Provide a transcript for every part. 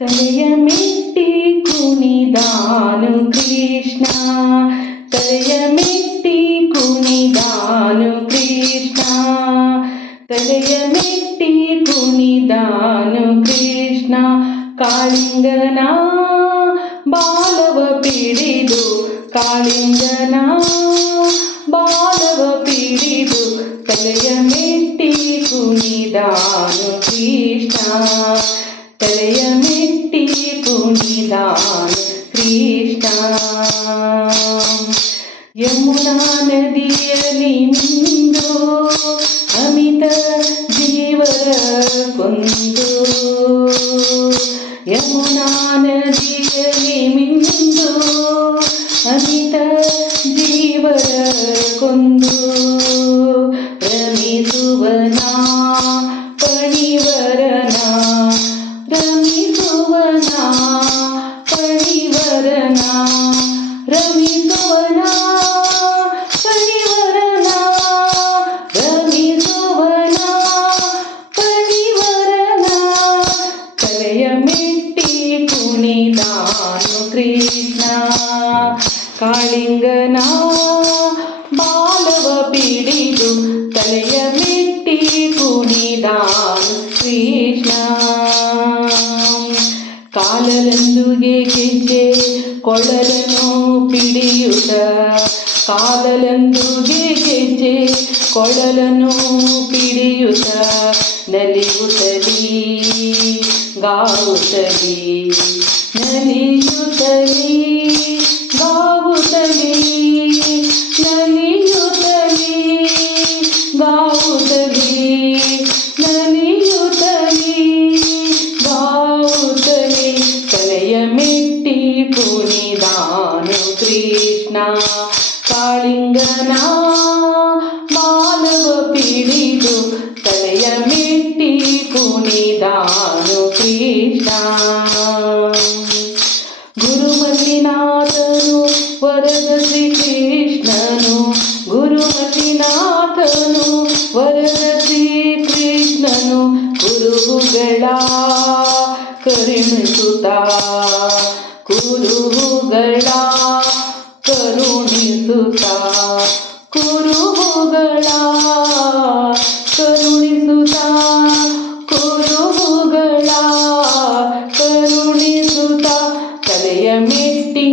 ತಲೆಯ ಮೆಟ್ಟಿ ಕುಣಿದಾನು ಕೃಷ್ಣ, ತಲೆಯ ಮೆಟ್ಟಿ ಕುಣಿದಾನು ಕೃಷ್ಣ, ತಲೆಯ ಮೆಟ್ಟಿ ಕುಣಿದಾನು ಕೃಷ್ಣ. ಕಾಳಿಂಗನ ಬಾಲವ ಪಿಡಿದು, ಕಾಳಿಂಗನ ಬಾಲವ ಪಿಡಿದು, ತಲೆಯ ಮೆಟ್ಟಿ ಕುಣಿದಾನು ಕೃಷ್ಣ, ತಲೆಯ ಮೆಟ್ಟಿ ಕುಣಿದಾನು ಕೃಷ್ಣ. ಯಮುನಾ ನದಿಯಲ್ಲಿ ಮಿಂದು ಅಮಿತ ಜೀವರ ಕೊಂದು, ಯಮುನಾ ನದಿಯಲ್ಲಿ ಮಿಂದು ಅಮಿತ ಜೀವರ ಕೊಂದು, ರಮಿಸುವನ ಪಣಿವರನ, ರಮಿಸುವನ ಪಣಿವರನ, ರಮಿಸುವನ ಪಣಿವರನ, ರಮಿಸುವನ ಪಣಿವರನ. ತಲೆಯ ಮೆಟ್ಟಿ ಕುಣಿದಾನು ಕೃಷ್ಣ, ಕಾಳಿಂಗನ ಬಾಲವ ಪಿಡಿದು, ತಲೆಯ ಮೆಟ್ಟಿ ಕುಣಿದಾನು ಕೃಷ್ಣ. ಕಾಲಲಂದುಗೆ ಗೆಜ್ಜೆ ಕೊಳಲನು ಪಿಡಿಯುತ್ತ, ಕಾಲಲಂದುಗೆ ಗೆಜ್ಜೆ ಕೊಳಲನು ಪಿಡಿಯುತ್ತ, ನಲಿಯುತ್ತಲಿ ಗಾವುತ್ತಲಿ, ನಲಿಯುತ್ತಲಿ ಗಾವುತ್ತಲಿ, ನಲಿಯುತ್ತಲಿ ಗಾವುತ್ತಲಿ, ನಲಿಯುತ್ತಲಿ ಗಾವುತ್ತಲಿ. ತಲೆಯ ಮೆಟ್ಟಿ ಕುಣಿದಾನು ಕೃಷ್ಣ, ಕಾಳಿಂಗನ ಬಾಲವ ಪಿಡಿದು, ತಲೆಯ ಮೆಟ್ಟಿ ಕುಣಿದಾನು ಕೃಷ್ಣ. ಗುರುಮಲ್ಲಿನಾಥನು ವರದ ಶ್ರೀಕೃಷ್ಣನು, ಗುರುಮಲ್ಲಿನಾಥನು ವರದ ಶ್ರೀಕೃಷ್ಣನು, ಕುರುಹುಗಳ ಕರುಣಿಸುತ್ತ, ಕುರುಹುಗಳ ಕರುಣಿಸುತ್ತ, ಕುರುಹುಗಳ ಕರುಣಿಸುತ್ತ, ಕುರುಹುಗಳ ಕರುಣಿಸುತ್ತ. ತಲೆಯ ಮೆಟ್ಟಿ,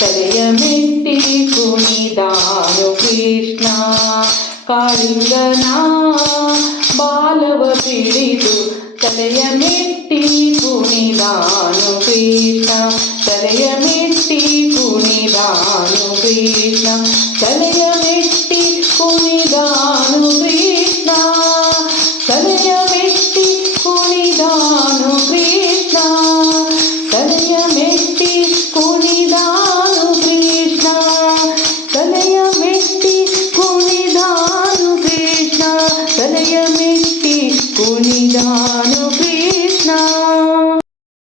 ತಲೆಯ ಮೆಟ್ಟಿ ಕುಣಿದಾನು ಕೃಷ್ಣ, ಕಾಳಿಂಗನ ಬಾಲವ ಪಿಡಿದು, ತಲೆಯ ಮೆಟ್ಟಿ ಕುಣಿದಾನು